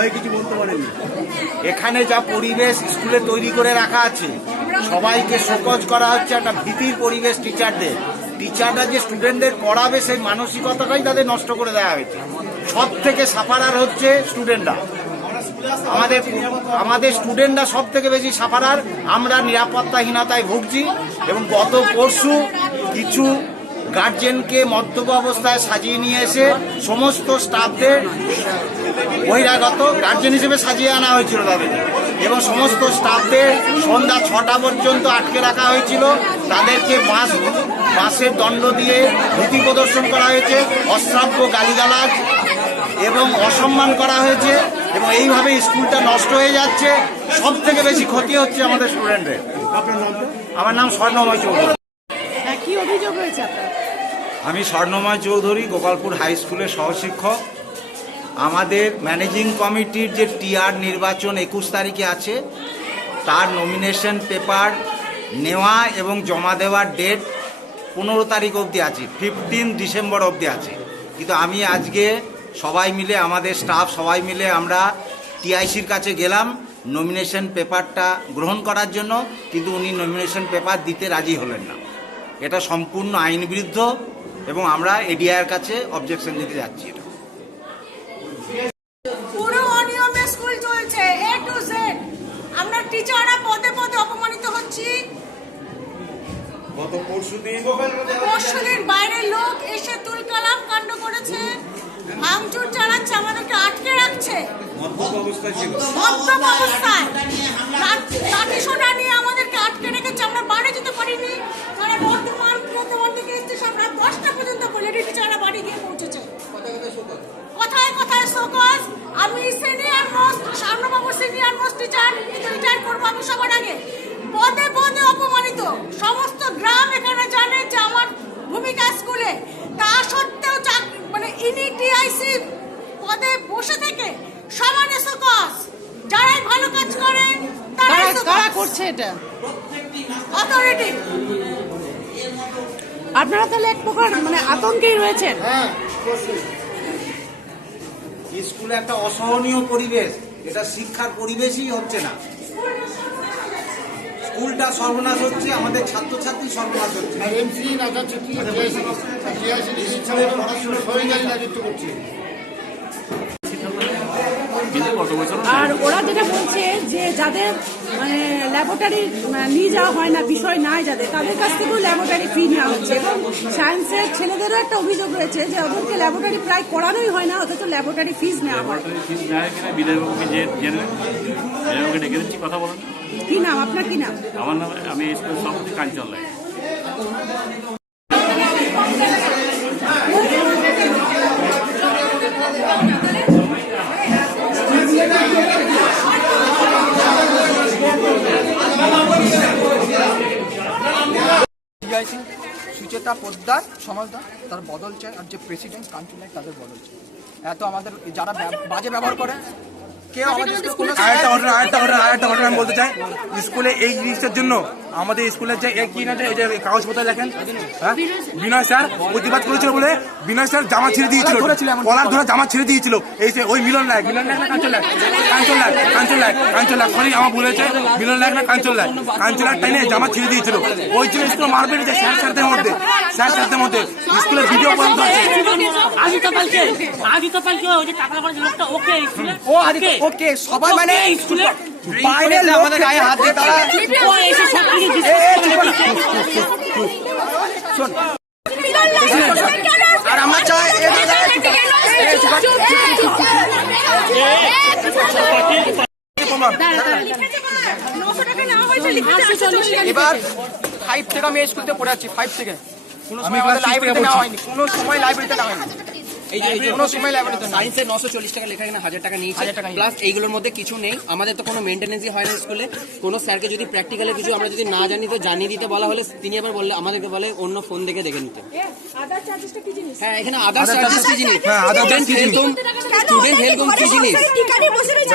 ভয়ে কিছু বলতে পারেননি। এখানে যা পরিবেশ স্কুলে তৈরি করে রাখা আছে, সবাইকে শোকজ করা হচ্ছে একটা ভীতির পরিবেশ টিচারদের টিচাররা যে স্টুডেন্টদের পড়াবে সেই মানসিকতাটাই তাদের নষ্ট করে দেওয়া হয়েছে। সব থেকে সাফারার হচ্ছে স্টুডেন্টরা আমাদের আমাদের স্টুডেন্টরা সব থেকে বেশি সাফারার, আমরা নিরাপত্তাহীনতায় ভুগছি এবং গত পরশু কিছু গার্জেনকে মদ্যপ অবস্থায় সাজিয়ে নিয়ে এসে সমস্ত স্টাফদের বহিরাগত গার্জেন হিসেবে সাজিয়ে আনা হয়েছিল তাদেরকে এবং সমস্ত স্টাফদের সন্ধ্যা ছটা পর্যন্ত আটকে রাখা হয়েছিল। তাদেরকে বাস বাসের দণ্ড দিয়ে ভীতি প্রদর্শন করা হয়েছে অশ্রাব্য গালিগালাজ এবং অসম্মান করা হয়েছে এবং এইভাবে স্কুলটা নষ্ট হয়ে যাচ্ছে। সব থেকে বেশি ক্ষতি হচ্ছে আমাদের নামটা? আমার নাম স্বর্ণময় চৌধুরী। হ্যাঁ কি অভিযোগ হয়েছে আপনার? আমি স্বর্ণময় চৌধুরী, গোপালপুর হাই স্কুলের সহশিক্ষক। আমাদের ম্যানেজিং কমিটির যে টিআর নির্বাচন একুশ তারিখে আছে, তার নমিনেশন পেপার নেওয়া এবং জমা দেওয়ার ডেট পনেরো তারিখ অবধি আছে ফিফটিন ডিসেম্বর অবধি আছে। কিন্তু আমি আজকে সবাই মিলে, আমাদের স্টাফ সবাই মিলে আমরা টিআইসির কাছে গেলাম নমিনেশন পেপারটা গ্রহণ করার জন্য, কিন্তু উনি নমিনেশন পেপার দিতে রাজি হলেন না। এটা সম্পূর্ণ আইন বিরুদ্ধ এবং আমরা এডিআর কাছে অবজেকশন দিতে যাচ্ছি এটা। পুরো অনিয়মে স্কুল চলছে এ টু জেড আমরা টিচাররা পদে পদে অপমানিত হচ্ছি। গত পরশু দিন পরশুদিন বাইরের লোক এসে তুলকালাম কাণ্ড করেছে। ভাঙচুর চালাচ্ছে আমাদেরকে আটকে রাখছে। অবস্থায় ছিল। মদ্যপ অবস্থায়। লাঠি- সোটা নিয়ে আমাদেরকে আটকে রেখেছে আমরা বাড়ি যেতে পারিনি তারা বর্ধমান বর্ধমান থেকে এসছে সব রাত দশটা পর্যন্ত লেডি টিচাররা বাড়ি গিয়ে পৌঁছেছে কোথায় শোকজ আমি সিনিয়র মোস্ট সামনেবাবু সিনিয়র মোস্ট টিচার কিন্তু রিটায়ার করব আমি সবার আগে। পদে পদে অপমানিত। সমস্ত গ্রাম এখানে জানে যে আমার ভূমিকা স্কুলে। তা সত্ত্বেও চাক- মানে ইনি টিআইসি পদে বসে থেকে সমানে শোকজ যারাই ভালো কাজ করে তারাই কারা কারা করছে এটা। অথরিটি আপনারা তাহলে এক প্রকার মানে আতঙ্কেই রয়েছেন। স্কুলে একটা অসহনীয় পরিবেশ। এটা শিক্ষার পরিবেশই হচ্ছে না। স্কুলটা সর্বনাশ হচ্ছে আমাদের ছাত্রছাত্রী সর্বনাশ হচ্ছে। টিআইসি পড়াশোনা আর ওরা যেটা বলছে যে যাদের মানে ল্যাবরেটরি নিয়ে যাওয়া হয় না বিষয় নাই যাদের তাদের কাছ থেকেও ল্যাবরেটরি ফি নেওয়া হচ্ছে। এবং সায়েন্সের ছেলেদেরও একটা অভিযোগ রয়েছে যে ওদেরকে ল্যাবরেটরি প্রায় করানোই হয় না অথচ ল্যাবরেটরি ফিজ নেওয়া হয়। ফিস নেয় কিনা বিনয়বাবুকে যে জেনে নেন ডেকে দিচ্ছি কথা বলেন। কি নাম? আপনার কি নাম? আমার নাম আমি স্কুল সভাপতি কাঞ্চন লাই টিআইসি সুচেতা পোদ্দার সমাজদার তার বদল চায়। আর যে প্রেসিডেন্ট কান্ট্রি তাদের বদল চায়। এত আমাদের যারা বাজে ব্যবহার করে কেউ আমাদের স্কুলে আরেকটা ঘটনা আরেকটা ঘটনা আরেকটা ঘটনা আমি বলতে চাই। স্কুলে এই জিনিসটার জন্য আমাদের স্কুলের যে কি না যে কাগজপত্র লেখেন হ্যাঁ? বিনয় স্যার প্রতিবাদ করেছিল বলে বিনয় স্যার জামা ছেড়ে দিয়েছিল। কলার ধরে জামা ছেড়ে দিয়েছিল। এই যে ওই মিলন লাগ মিলন লাগ না কাঞ্চন লাগ কাঞ্চন লাগ কাঞ্চন লাগ কাঞ্চন সরি আমার ভুল হয়েছে। মিলন লাগ না কাঞ্চন লাগ কাঞ্চন লাগ টাইনে জামা ছেড়ে দিয়েছিল। ওই জন্য স্কুল মারবে যে স্যার স্যারদের মধ্যে। স্যার স্যারদের মধ্যে স্কুলের ভিডিও পর্যন্ত আছে আজই তো তো কালকে ওই যে টাকা করে লোকটা ওকে স্কুলে ও আদি ওকে সবাই মানে স্কুলে বাইরের লোকের গায়ে হাত দিয়ে তারা ও এসে সব কিছু শোন আর আমরা চাই এবার ফাইভ থেকে আমি এই স্কুলতে পড়ে আছি ফাইভ থেকে কোনো সময় আমাদের লাইব্রেরিতে নেওয়া হয়নি কোনো সময় লাইব্রেরিতে নেওয়া হয়নি। এই যে কোনো সময় লাইব্রেরিতে নেওয়া নশো চল্লিশ টাকা লেখা এখানে হাজার টাকা নিয়েছে। হাজার টাকা নিয়েছে। প্লাস এইগুলোর মধ্যে কিছু নেই। আমাদের তো কোনো মেনটেন্যান্সই হয় না স্কুলে কোনো স্যারকে যদি প্র্যাকটিক্যালে কিছু আমরা যদি না জানি তো জানিয়ে দিতে বলা হলে তিনি আবার বললে আমাদেরকে বলে অন্য ফোন দেখে দেখে নিতে। আদার চার্জেসটা কি জিনিস? হ্যাঁ এখানে আদার চার্জেস কি জিনিস? হ্যাঁ, স্টুডেন্ট কি জিনিস?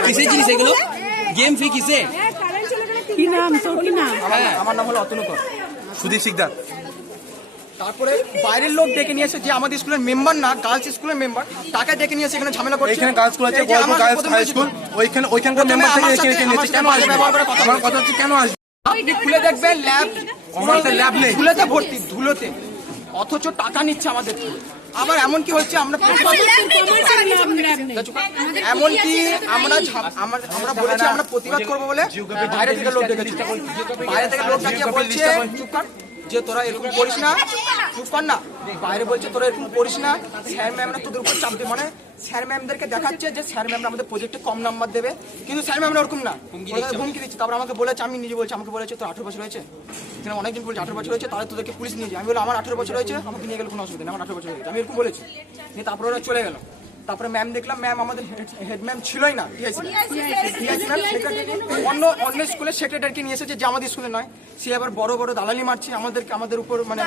কিসের জিনিস এগুলো? গেম ফি কিসে কি নাম? তোর কি নাম? আমার আমার নাম হলো অতনু কর সুধীর শিকদার। তারপরে বাইরের লোক ডেকে নিয়ে এসে যে আমাদের স্কুলের মেম্বার না গার্লস স্কুলের মেম্বার তাকে ডেকে নিয়ে এসে এখানে ঝামেলা করছে। এখানে গার্লস স্কুল আছে গল্প গার্লস হাই স্কুল ওইখানে ওইখানকার মেম্বার থেকে এখানে নিয়েছে কেন আসবে? আমার কথা হচ্ছে কেন আসবে? আপনি খুলে দেখবেন ল্যাব আমার তো lab নেই। ধুলোতে ভর্তি ধুলোতে। অথচ টাকা নিচ্ছে আমাদের আবার এমন কি হচ্ছে আমরা এমনকি আমরা আমরা আমরা বলেছি আমরা প্রতিবাদ করব বলে বাইরে থেকে লোক ডেকেছি। বাইরে থেকে লোক ডাকিয়ে বলছে চুপ কর। যে তোরা এরকম করিস না চুপ কর না। বাইরে বলছে তোরা এরকম করিস না স্যার ম্যামরা তোদের উপর চাপ দেবে মানে স্যার ম্যামদেরকে দেখাচ্ছে যে স্যার ম্যামরা আমাদের প্রজেক্টে কম নাম্বার দেবে। কিন্তু স্যার ম্যামরা ওরকম না। হুমকি দিচ্ছে। তারপর আমাকে বলেছে আমি নিজে বলছি আমাকে বলেছে তোর আঠেরো বছর হয়েছে। এখানে অনেকদিন বলছে আঠেরো বছর হয়েছে তাহলে তোদেরকে পুলিশ নিয়ে যায়। আমি বললাম আমার আঠেরো বছর হয়েছে আমাকে নিয়ে গেলে কোনো অসুবিধা নেই আমার আঠেরো বছর হয়েছে আমি এরকম বলেছি। নিয়ে তারপরে ওরা চলে গেল। তারপরে ম্যাম দেখলাম ম্যাম আমাদের হেড ম্যাম ছিলই না ম্যাম অন্য অন্য স্কুলের সেক্রেটারিকে নিয়ে এসেছে যে আমাদের স্কুলে নয়। সে আবার বড় বড় দালালি মারছে আমাদেরকে আমাদের উপর মানে